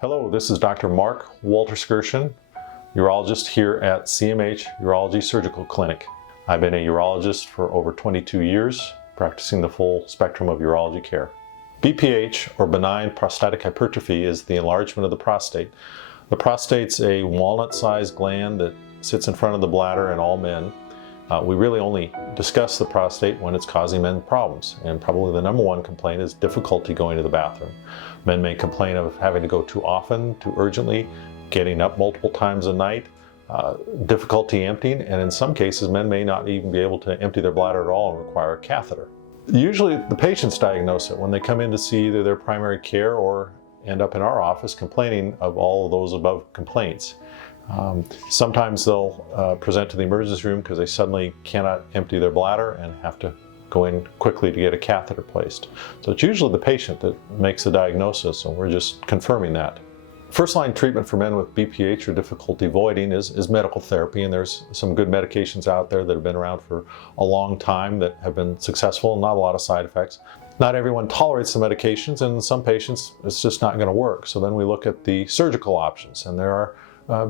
Hello, this is Dr. Mark Walterskirchen, urologist here at CMH Urology Surgical Clinic. I've been a urologist for over 22 years, practicing the full spectrum of urology care. BPH, or benign prostatic hypertrophy, is the enlargement of the prostate. The prostate's a walnut-sized gland that sits in front of the bladder in all men. We really only discuss the prostate when it's causing men problems, and probably the number one complaint is difficulty going to the bathroom. Men may complain of having to go too often, too urgently, getting up multiple times a night, difficulty emptying, and in some cases men may not even be able to empty their bladder at all and require a catheter. Usually the patients diagnose it when they come in to see either their primary care or end up in our office complaining of all of those above complaints. Sometimes they'll present to the emergency room because they suddenly cannot empty their bladder and have to go in quickly to get a catheter placed. So it's usually the patient that makes the diagnosis, and we're just confirming that. First-line treatment for men with BPH or difficulty voiding is medical therapy, and there's some good medications out there that have been around for a long time that have been successful and not a lot of side effects. Not everyone tolerates the medications, and in some patients it's just not going to work. So then we look at the surgical options, and there are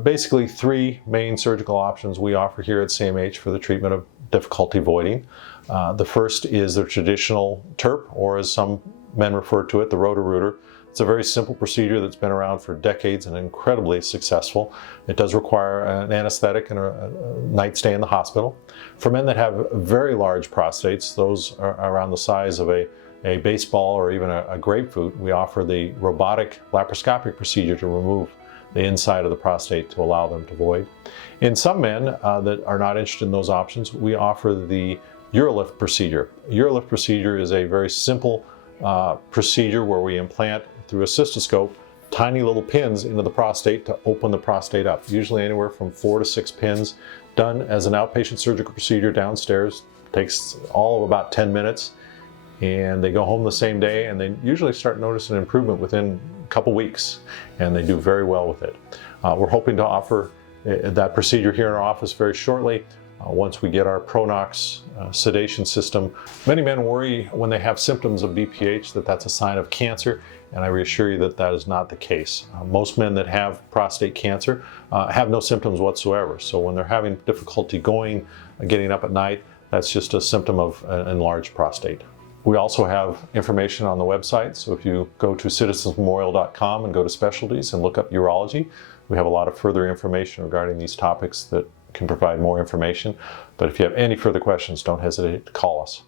basically three main surgical options we offer here at CMH for the treatment of difficulty voiding. The first is the traditional TURP, or as some men refer to it, the Rotorooter. It's a very simple procedure that's been around for decades and incredibly successful. It does require an anesthetic and a night stay in the hospital. For men that have very large prostates, those are around the size of a baseball or even a grapefruit, we offer the robotic laparoscopic procedure to remove the inside of the prostate to allow them to void. In some men that are not interested in those options, we offer the Eurolift procedure. Eurolift procedure is a very simple procedure where we implant through a cystoscope tiny little pins into the prostate to open the prostate up, usually anywhere from 4 to 6 pins, done as an outpatient surgical procedure downstairs. Takes all of about 10 minutes, and they go home the same day, and they usually start noticing improvement within a couple weeks, and they do very well with it. We're hoping to offer that procedure here in our office very shortly once we get our Pronox sedation system. Many men worry when they have symptoms of BPH that that's a sign of cancer, and I reassure you that that is not the case. Most men that have prostate cancer have no symptoms whatsoever, so when they're having difficulty getting up at night, that's just a symptom of an enlarged prostate. We also have information on the website, so if you go to citizensmemorial.com and go to specialties and look up urology, we have a lot of further information regarding these topics that can provide more information. But if you have any further questions, don't hesitate to call us.